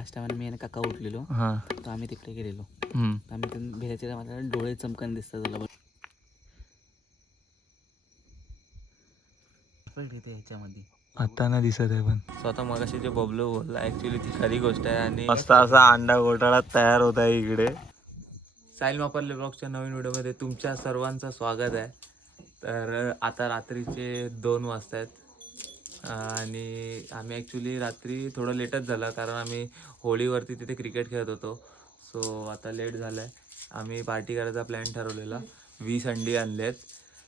Last time मी आणि काका उठलेलो. हां. तर आम्ही तिकडे गेलेलो. हम्म. तर आम्ही भेल्याच्या मला डोळे चमकान दिसतात तुला इथे ह्याच्यामध्ये आता ना दिसत आहे पण. स्वतः मगाशी जे बबलू बोलला ऍक्च्युली ती खरी गोष्ट आहे आणि मस्त असा अंडा घोटाळा तयार होत आहे इकडे. साईल मापरले ब्लॉगच्या नवीन व्हिडिओमध्ये तुमच्या सर्वांचं स्वागत आहे. तर आता रात्रीचे दोन वाजता आहेत आणि आम्ही ॲक्च्युली रात्री थोडं लेटच झालं कारण आम्ही होळीवरती तिथे क्रिकेट खेळत होतो. सो आता लेट झालं आहे आम्ही पार्टी करायचा प्लॅन ठरवलेला. वीस अंडी आणलेत.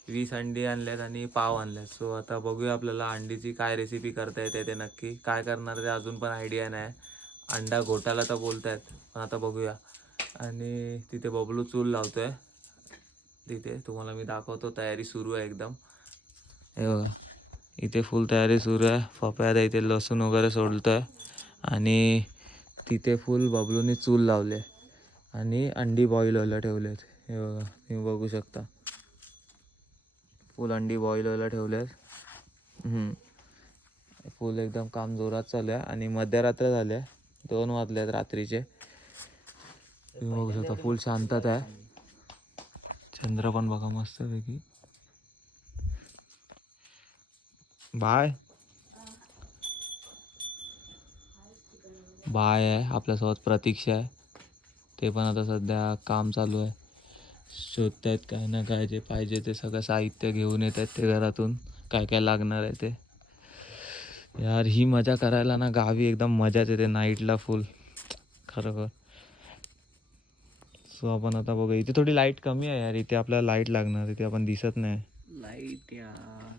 वीस अंडी आणल्यात आणि पाव आणल्यात सो आता बघूया आपल्याला अंडीची काय रेसिपी करता येते ते नक्की. काय करणार ते अजून पण आयडिया नाही. अंडा घोटाला तर बोलतायत पण आता बघूया. आणि तिथे बबलू चूल लावतो आहे तिथे तुम्हाला मी दाखवतो. तयारी सुरू आहे एकदम. हे बघा. इथे फुल तयारी सुरू आहे. पप्यात इथे लसूण वगैरे सोडतोय. आणि तिथे फुल बबलूने चूल लावले. आणि अंडी बॉईल व्हायला ठेवलेत. हे बघा तुम्ही बघू शकता. फुल अंडी बॉईल व्हायला ठेवलेत. फुल एकदम काम जोरात चालू आहे. आणि मध्यरात्र झाले. दोन वाजले आहेत रात्रीचे. तुम्ही बघू शकता फुल शांतता आहे. चंद्र पण बघा मस्तपैकी. बाय. बाय आहे आपल्यासोबत प्रतीक्षा आहे. ते पण आता सध्या काम चालू आहे. शोधत आहेत काय ना काय जे पाहिजे ते सगळं साहित्य घेऊन येत आहेत ते घरातून. काय काय लागणार आहे ते. यार ही मजा करायला ना गावी एकदम मजाच येते नाईटला फुल खरोखर. सो आपण आता बघू इथे थोडी लाइट कमी आहे यार. इथे आपल्याला लाइट लागणार इथे आपण दिसत नाही. लाइट यार.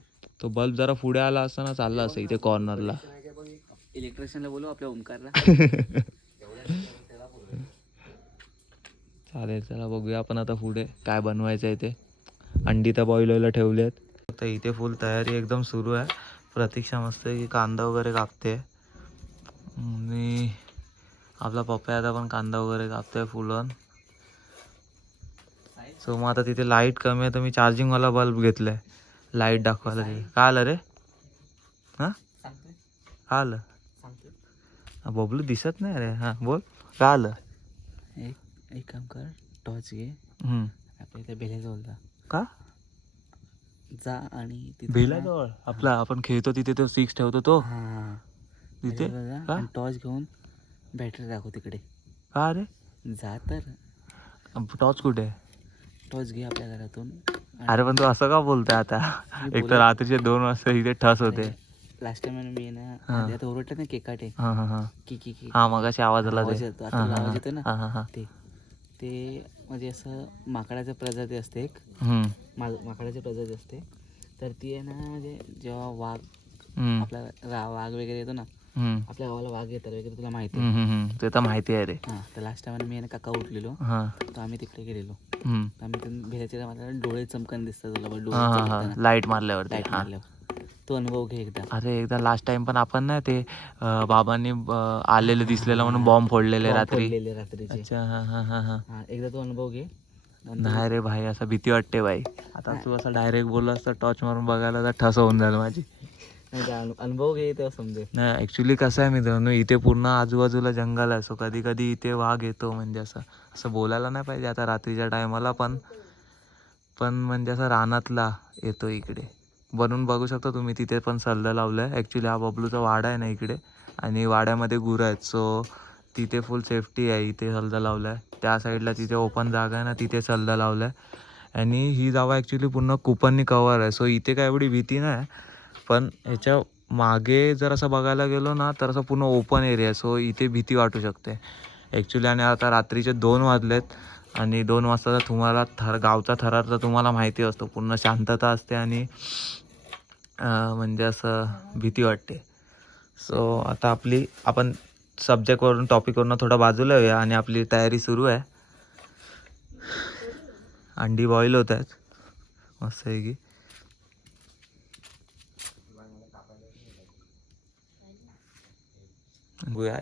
तो बल्ब जरा पुढे आला असता ना चालला असं इथे कॉर्नरला इलेक्ट्रिशियनला बोलू आपल्या ओमकारला चालेल चला बघूया आपण आता पुढे काय बनवायचं आहे ते. अंडी तर बॉईल व्हायला ठेवली आहेत तर इथे फुल तयारी एकदम सुरू आहे. प्रतीक्षा मस्त की कांदा वगैरे कापते. आणि आपला पप्पा आता पण कांदा वगैरे कापतोय फुलून सो मग आता तिथे लाइट कमी आहे तर मी चार्जिंगवाला बल्ब घेतलाय. लाइट दाखवायला तिथे काय आलं रे? हां? काय आलं? बबलू दिसत नाही रे. हां बोल. काय आलं? एक एक काम कर टॉर्च घे. आपल्या इथे भेल्याजवळ जा. का? जा आणि तिथे भेलाजवळ आपला आपण खेळतो तिथे तो सिक्स ठेवतो तो? हां. तिथे? का? टॉर्च घेऊन बॅटरी दाखव तिकडे. का रे? जा तर. टॉर्च कुठे? टॉर्च घे आपल्या घरातून. अरे पण तू असं का बोलतोय आता? एक तर रात्रीचे दोन वाजता इथे ठस होते. लास्ट टाइम मी ना ओरडलं ना केकाटे. हा हा हा. की की की. हा मगाशी आवाज आला येतो, आता आवाज येतो ना. हा, हा, हा. ते ते म्हणजे असं माकडाचं प्रजाती असते एक. माकडाची प्रजाती असते. तर ती आहे ना म्हणजे जेव्हा वाघ आपला वाघ वगैरे येतो ना आपल्या गावाला वाघ येतात वगैरे तुला माहिती. ते तर माहिती आहे रे. हां तर लास्ट टाइम मी काका उठलेलो. तर आम्ही तिकडे गेलेलो. मला डोळे चमकान दिसतात तुला बघ हा डोळे हा हा चमकताना. लाइट मारल्यावरती हा. मारल्यावर. तो अनुभव घे एकदा. अरे एकदा लास्ट टाइम पण आपण ना ते अं, बाबांनी अं, आलेले दिसलेलं म्हणून बॉम्ब फोडलेले रात्री. फोडलेले रात्रीचे. अच्छा हा हा हा हा. हा एकदा तो अनुभव घे. नंतर- नाही रे भाई असं भीती वाटते भाई. आता तू असं डायरेक्ट बोलला असता टॉर्च मारून बघायला तर ठस होऊन जाईल माझी. नाही, त्या अनु- अनुभव घे तेव्हा समजेल नाही ॲक्च्युली कसं आहे मित्रांनो इथे पूर्ण आजूबाजूला जंगल आहे. सो कधी कधी इथे वाघ येतो म्हणजे असं. असं बोलायला नाही पाहिजे आता रात्रीच्या टायमाला पण. पण म्हणजे असं रानातला येतो इकडे. बनवून बघू शकता तुम्ही तिथे पण सल्लं लावलं आहे ॲक्च्युली हा बबलूचा वाडा आहे ना इकडे. आणि वाड्यामध्ये गुरं आहेत. सो तिथे फुल सेफ्टी आहे. इथे सल्ला लावला आहे त्या साईडला तिथे ओपन जागा आहे ना तिथे सल्ल लावला आहे आणि ही जागा ॲक्च्युली पूर्ण कुपननी कवर आहे. सो इथे काय एवढी भीती नाही. पण ह्याच्या मागे जर असं बघायला गेलो ना तर असं पूर्ण ओपन एरिया आहे. सो इथे भीती वाटू शकते. ॲक्च्युली आणि आता रात्रीचे दोन वाजलेत आणि दोन वाजता तर तुम्हाला थर गावचा थरार तर तुम्हाला माहिती असतो. पूर्ण शांतता असते आणि म्हणजे असं भीती वाटते. सो आता आपली आपण सब्जेक्टवरून टॉपिकवरून थोडा बाजूला येऊया आणि आपली तयारी सुरू आहे. अंडी बॉईल होत आहेत. मस्त आहे की.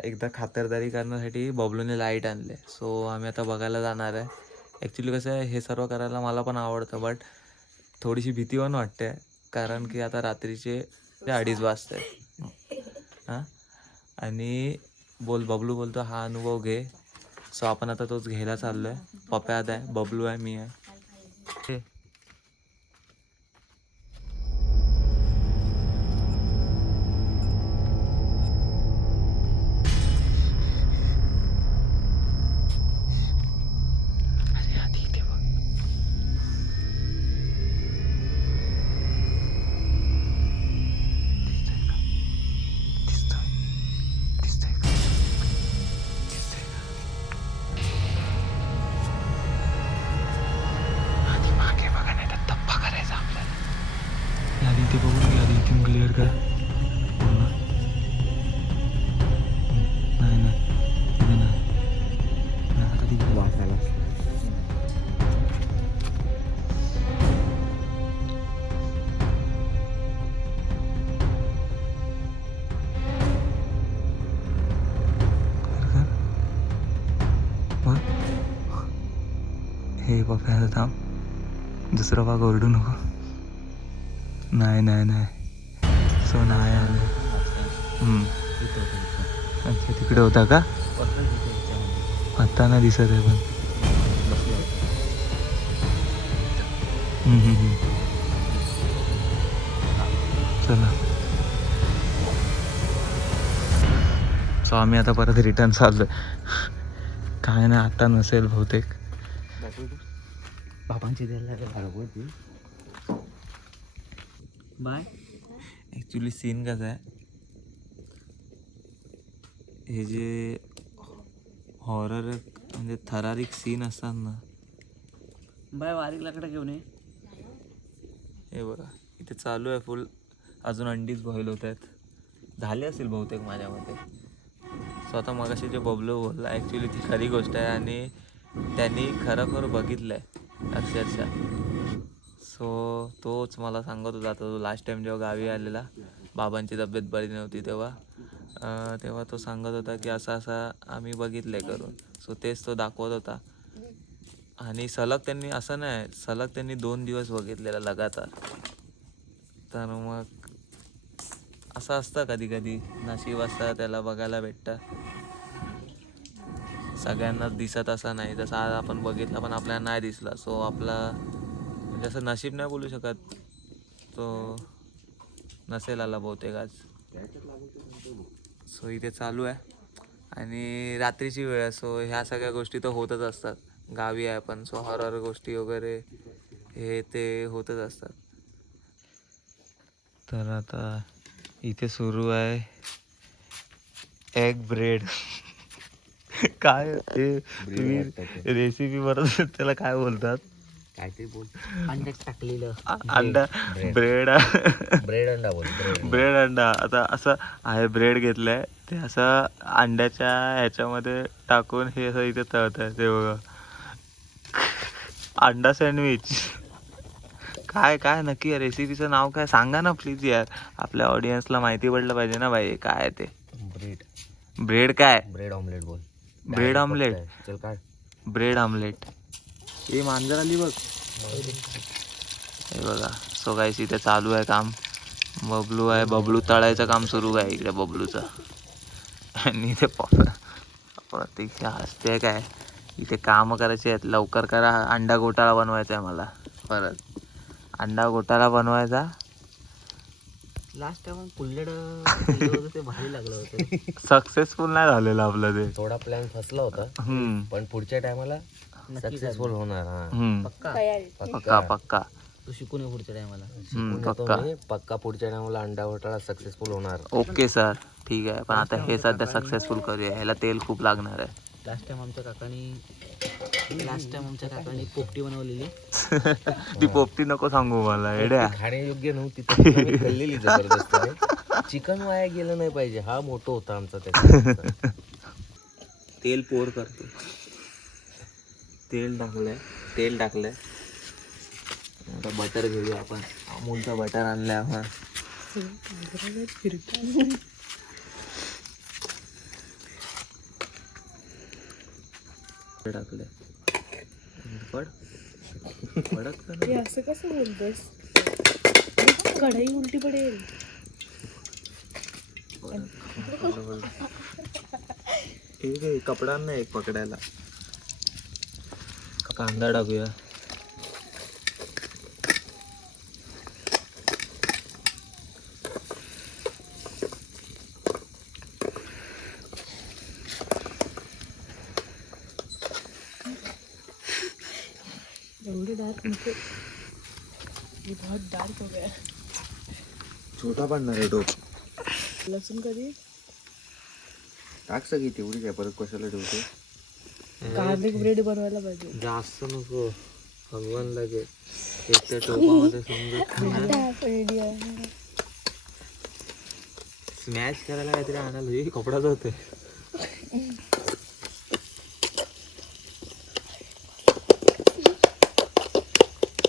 एकदा खातरदारी करण्यासाठी बबलूने लाइट आणले. सो आम्ही आता बघायला जाणार आहे. ॲक्च्युली कसं आहे हे सर्व करायला मला पण आवडतं बट थोडीशी भीती पण वाटते कारण की आता रात्रीचे ते अडीच वाजते हां? आणि बोल बबलू बोलतो हा अनुभव घे. सो आपण आता तोच घ्यायला चाललो आहे पप्यात आहे बबलू आहे मी आहे. दुसरा भाग ओरडू नको. नाही नाही नाही. सो नाही आलं. अच्छा तिकडे होता का? आता नाही दिसत आहे पण. चला. सो आम्ही आता परत रिटर्न चाललोय. काय नाही आता नसेल बहुतेक. बाबांची द्यायला बाय. ॲक्च्युली सीन कसं आहे? हे जे हॉरर म्हणजे थरारिक सीन असतात ना. बाय वारीक लाकडं घेऊन ये? हे बघा इथे चालू आहे फुल अजून अंडीच बॉईल होत आहेत. झाले असेल बहुतेक माझ्या मते सो आता मगाशी जे बबलू बोलला ॲक्च्युली ती खरी गोष्ट आहे आणि त्यांनी खरोखर बघितलं आहे अक्षरशः सो तोच मला सांगत होता तो लास्ट टाईम जेव्हा गावी आलेला बाबांची तब्येत बरी नव्हती तेव्हा. तेव्हा तो सांगत होता की असं असं आम्ही बघितलं आहे करून. सो तेच तो दाखवत होता. आणि सलग त्यांनी असं नाही सलग त्यांनी दोन दिवस बघितलेला लगातार. तर मग असं असतं कधी कधी नशीब असतं त्याला बघायला भेटतं. सगळ्यांनाच दिसत असं नाही जसं आज आपण बघितलं पण आपल्याला नाही दिसला. सो आपला म्हणजे असं नशीब नाही बोलू शकत. तो नसेल आला बहुतेक आज. सो इथे चालू आहे. आणि रात्रीची वेळ आहे. सो ह्या सगळ्या गोष्टी तर होतच असतात. गावी आहे पण सो हॉरर गोष्टी वगैरे हे ते होतच असतात. तर आता इथे सुरू आहे. एग ब्रेड काय ते तुम्ही रेसिपी बरोबर त्याला काय बोलतात? काहीतरी बोल. अंड्यात टाकलेलं. आ- अंडा ब्रेड ब्रेड अंडा बोल ब्रेड अंडा. आता असं आहे ब्रेड घेतलंय ते असं अंड्याच्या ह्याच्यामध्ये टाकून हे असं इथे तळत आहे ते बघा. अंडा सँडविच काय काय नक्की रेसिपीचं नाव काय? सांगा ना प्लीज यार. आपल्या ऑडियन्सला माहिती पडलं पाहिजे ना बाई काय ते? ब्रेड ब्रेड काय? ब्रेड ऑमलेट बोल. ब्रेड ऑमलेट चल काय? ब्रेड ऑमलेट हे मांजर आली बघ. हे बघा. सो गाईस इथे चालू आहे काम. बबलू आहे. बबलू तळायचं काम सुरू आहे इकडे बबलूचं. आणि इथे पॉपर प्रत्यक्ष हसते काय? इथे कामं करायची आहेत. लवकर करा. अंडा घोटाळा बनवायचा आहे मला. परत. अंडा घोटाळा बनवायचा. लास्ट टाइम कुल्लेड ते भारी लागलं होतं. सक्सेसफुल नाही झालेलं आपलं ते. थोडा प्लॅन फसला होता हम्म. पण पुढच्या टायमाला सक्सेसफुल होणार हा. हम्म. पक्का? पक्का? पक्का तू शिकून ये पुढच्या टायमाला हम्म येतो पक्का. मी. पक्का पुढच्या टायमाला अंडा घोटाळा सक्सेसफुल होणार. ओके सर ठीक आहे. पण आता हे सध्या सक्सेसफुल करूया. ह्याला तेल खूप लागणार आहे. लास्ट टाइम आमच्या काकानी लास्ट टाइम आमच्या काकानी पोपटी बनवलेली. ती पोपटी नको सांगू मला एड्या खाण्यायोग्य नव्हती ती खाल्लेली जबरदस्त चिकन वाया गेलं नाही पाहिजे हा मोठा होता आमचा त्याचा तेल पोर करतो. तेल टाकलंय तेल टाकलंय. आता बटर घेऊया आपण. अमूलचा बटर आणलाय आपण. टाकलंय. पड पडत? हे असं कसं बोलतोस कढई उलटी पडेल. एक आहे, कपडा नाही पकडायला. कांदा टाकूया एवढी डार्क नको ये बहुत डार्क हो गया। छोटा पडणार आहे टोप लसूण कधी? टाक सगळी तेवढी काय परत कशाला ठेवते? कांदे ब्रेड बनवायला पाहिजे. जास्त नको. भगवान लागेल एक त्या टोपामध्ये समजत स्मॅश करायला काहीतरी आणायला हे कपडाच होते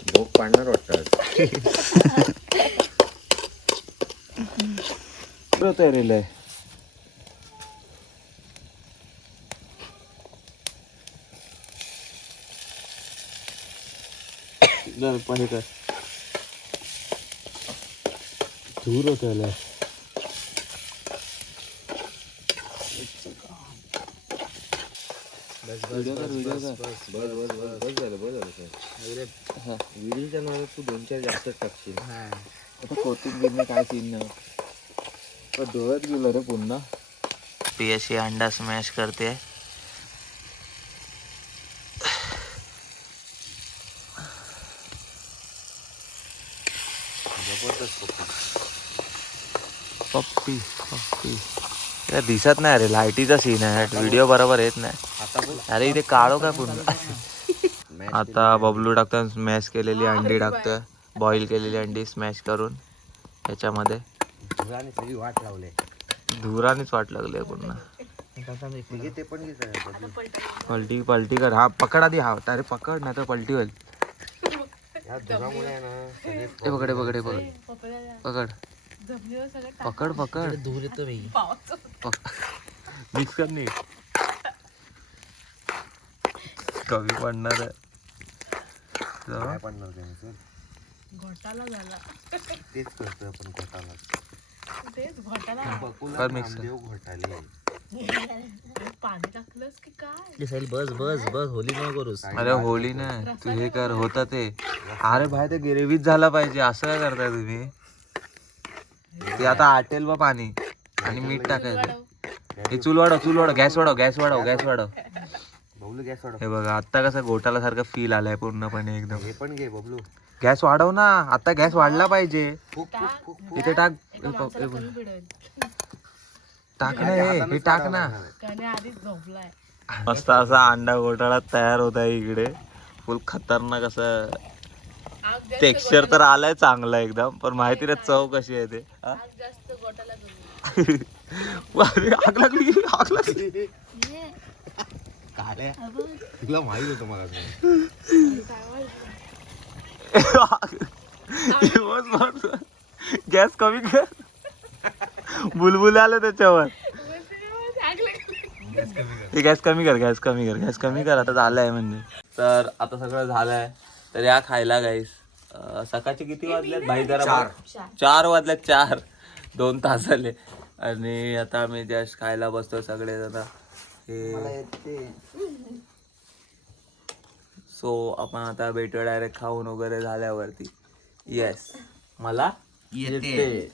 भोग पाडणार वाटतात तयारीला आहे जर पाहिजे काय धूर होत नावात तू दोन चार जास्त टाकशील. आता कोथिंबीरने काय सीन नाही. पण डोळ्यात गेलो रे पुन्हा. ती अशी अंडा स्मॅश करते. पप्पी. पप्पी दिसत नाही अरे लाईटीचा सीन आहे. व्हिडिओ बरोबर येत नाही. अरे इथे काळो काय पूर्ण? आता बबलू टाकतोय स्मॅश केलेली अंडी टाकतोय बॉईल केलेली अंडी स्मॅश करून त्याच्यामध्ये वाट लावले धुरानेच वाट लागली पूर्ण. पलटी पलटी कर. हा पकड आधी हा. अरे पकड नाही तर पलटी होईल. पकड पकड पकड. पकड. पकड पकड. दूर येतो मिक्स कर नीट कमी पडणार आहे. काय पडणार त्याने चल. घोटाला झाला. तेच करतोय आपण घोटाला. तेच घोटाला. बकुला कर mix. नामदेव घोटाले. पाणी टाकलंस की काय? ये साहिल बस बस बस होली करूस. अरे होली नाही तू हे कर होता ते. अरे भाई ते ग्रेव्हीच झाला पाहिजे असं काय करताय तुम्ही? ते आता आटेल बा पाणी आणि मीठ टाकायचं. हे चूल वाढव चूल वाढव गॅस वाढव गॅस वाढव गॅस वाढव. गॅस हे बघा आता कसं घोटाला सारखं फील आलाय पूर्णपणे एकदम. हे पण घे बबलू. गॅस वाढव ना. आता गॅस वाढला पाहिजे. इथे टाक. टाक ना हे हे टाक ना. मस्त असा अंडा घोटाळा तयार होत आहे इकडे. फुल खतरनाक असं टेक्स्चर तर आलाय चांगला एकदम पण माहिती नाही चव कशी आहे ते आग लागली आग लागली. काळ्या तुला माहीत होतं मला गॅस कमी कर. बुलबुल आलं त्याच्यावर. गॅस कमी कर गॅस कमी कर गॅस कमी कर. आता झालंय म्हणजे तर आता सगळं झालंय. तर या खायला गाईस सकाळचे किती वाजलेत? भाई जरा चार. चार वाजले चार. दोन तास झाले. आणि आता आम्ही जस्ट खायला बसतो सगळे जण सो आपण आता भेटूया डायरेक्ट खाऊन वगैरे झाल्यावरती. येस मला येते.